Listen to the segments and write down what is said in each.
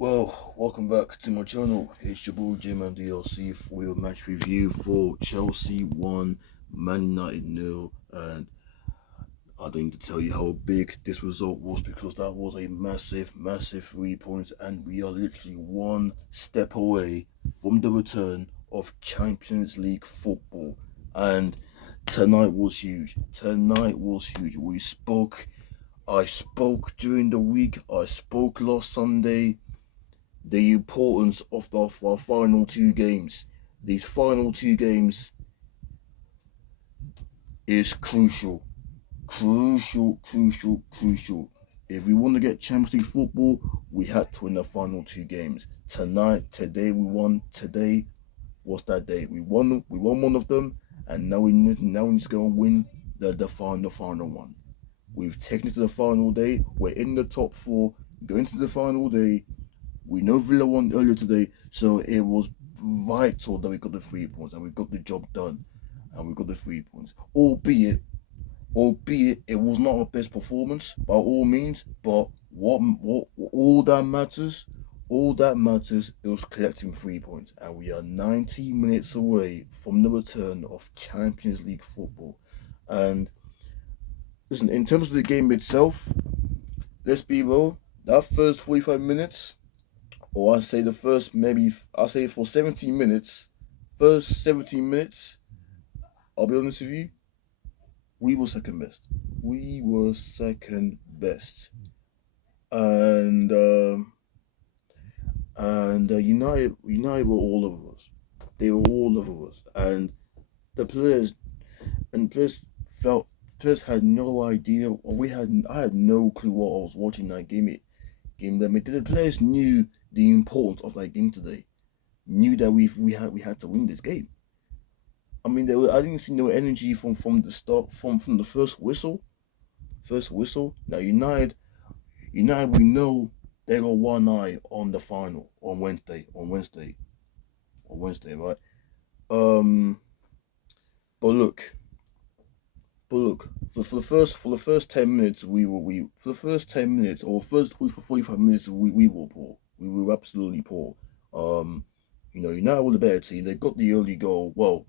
Well, welcome back to my channel. It's your boy Jim and DLC for your match review for Chelsea 1, Man United 0. And I don't need to tell you how big this result was because that was a massive 3 points, and we are literally one step away from the return of Champions League football. And tonight was huge. I spoke during the week, I spoke last Sunday the importance of our final two games. These final two games is crucial. Crucial. If we want to get Champions League football, we had to win the final two games. Today we won. Today was that day. We won one of them, and now we need to go and win the final one. We've taken it to the final day. We're in the top four, going to the final day. We know Villa won earlier today, so it was vital that we got the 3 points and we got the job done, and we got the 3 points. Albeit it was not our best performance by all means, but what all that matters, it was collecting 3 points, and we are 90 minutes away from the return of Champions League football. And listen, in terms of the game itself, let's be real. That first 45 minutes, or I say I'll say for 17 minutes, first 17 minutes, I'll be honest with you, we were second best. And United were all over us. They were all over us, and the players had no idea, or I had no clue what I was watching that game. The players knew the importance of that game today. Knew that we had to win this game. I mean, I didn't see no energy from the start, from the first whistle. Now United, we know they got one eye on the final on Wednesday, right? But look, for the first 10 minutes, for the first 10 minutes or first for 45 minutes, we were poor. We were absolutely poor. United were the better team. They got the early goal. Well,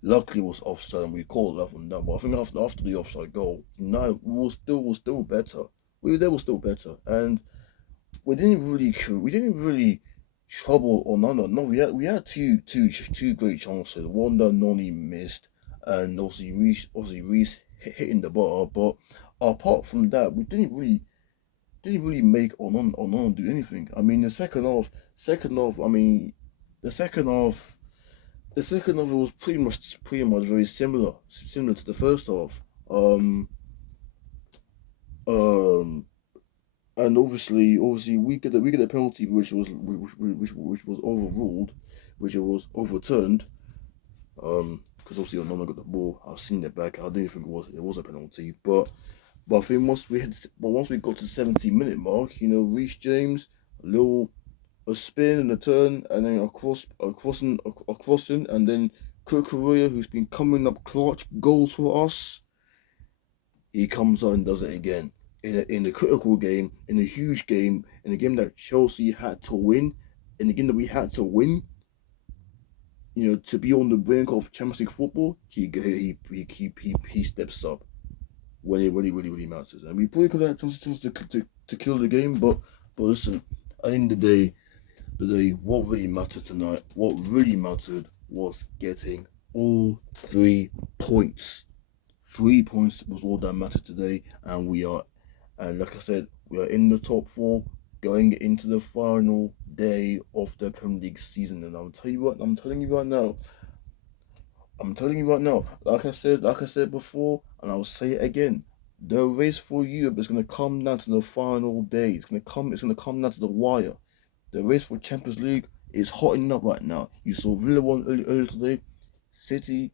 luckily it was offside, and we called that one down. But I think after the offside goal, United was still better. They were still better, and we didn't really trouble or none. No, we had two great chances. One that Noni missed, and obviously Reece hitting the bar. But apart from that, we didn't really make or none do anything. I mean, the second half. I mean, the second half. The second half was pretty much very similar to the first half. And obviously we get a penalty which was overruled, which was overturned. Because obviously Onana got the ball. I've seen it back. I didn't think it was a penalty, but I think once we got to 70-minute mark, Reece James, a spin and a turn, and then a crossing, and then Kukurea, who's been coming up clutch goals for us, he comes out and does it again in the critical game, in a huge game, in a game that Chelsea had to win, in the game that we had to win. To be on the brink of Champions League football, he steps up when it really matters. And we probably could have chances to kill the game, but listen, at the end of the day, what really mattered tonight, what really mattered was getting all 3 points. 3 points was all that mattered today, and like I said, we are in the top four, going into the final day of the Premier League season. And I'm telling you right now, like I said before, and I'll say it again, the race for Europe is gonna come down to the final day. It's gonna come down to the wire. The race for Champions League is hotting up right now. You saw Villa won earlier today. City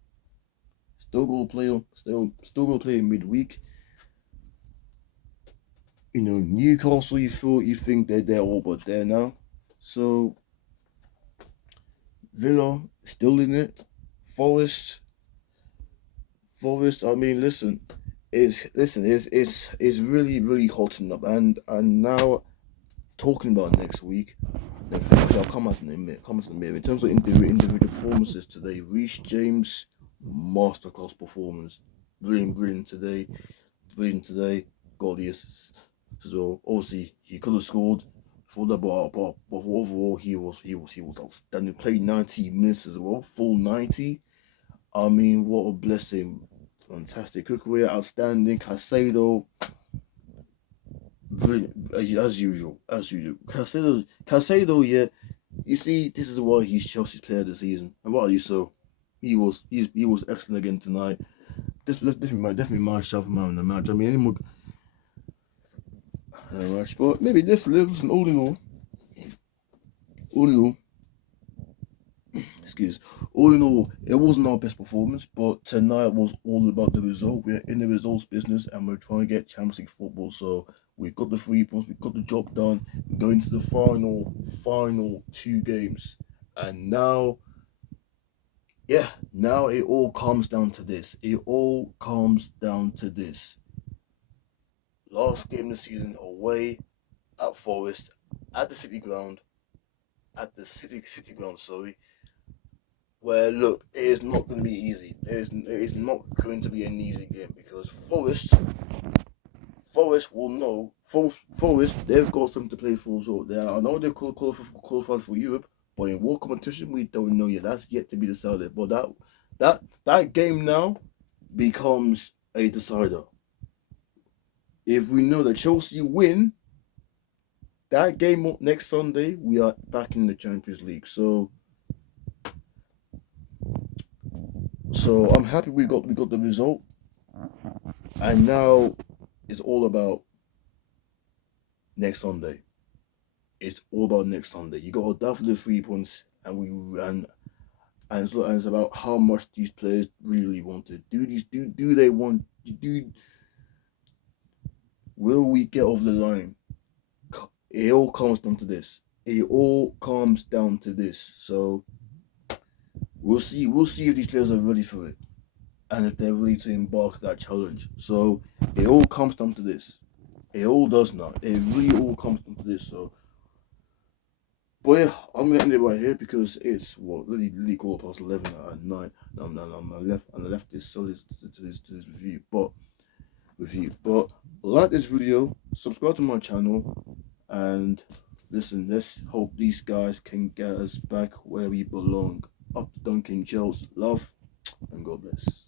still gonna play in midweek. Newcastle, you think they're all but there now. So Villa still in it. Forest. I mean, listen, it's really hotting up, and now talking about next week, which I'll come out in a minute. In terms of individual performances today, Reece James, masterclass performance, brilliant today, got the assists as well. Obviously, he could have scored for that, but overall, he was outstanding. Played 90 minutes as well, full 90. I mean, what a blessing! Fantastic. Kukurea, outstanding. Caicedo, brilliant as usual. Caicedo, yeah. You see, this is why he's Chelsea's player of the season, and rightly so. He was excellent again tonight. Definitely my shout for man in the match. I mean, any more match, but maybe listen. All in all, excuse. All in all, it wasn't our best performance, but tonight was all about the result. We're in the results business, and we're trying to get Champions League football. So we got the 3 points, we got the job done. We're going to the final 2 games, and now, yeah, now it all comes down to this. It all comes down to this. Last game of the season away at Forest, at the City Ground, City Ground. Sorry, where look, it is not going to be easy. It is not going to be an easy game because Forest will know. Forest, they've got something to play for as well. I know they've qualified for Europe, but in world competition, we don't know yet. That's yet to be decided. But that game now becomes a decider. If we know that Chelsea win that game next Sunday, we are back in the Champions League. So I'm happy we got the result, and now it's all about next Sunday. It's all about next Sunday. You got to die for the 3 points, and it's about how much these players really want it. Do they want do? Will we get over the line? It all comes down to this. It all comes down to this. So we'll see. We'll see if these players are ready for it, and if they're ready to embark that challenge. So it all comes down to this. It all does now. It really all comes down to this. So, but yeah, I'm gonna end it right here because it's really 11 at night. I left this solid to this review. But like this video, subscribe to my channel, and listen. Let's hope these guys can get us back where we belong. Up Duncan Chels, love, and God bless.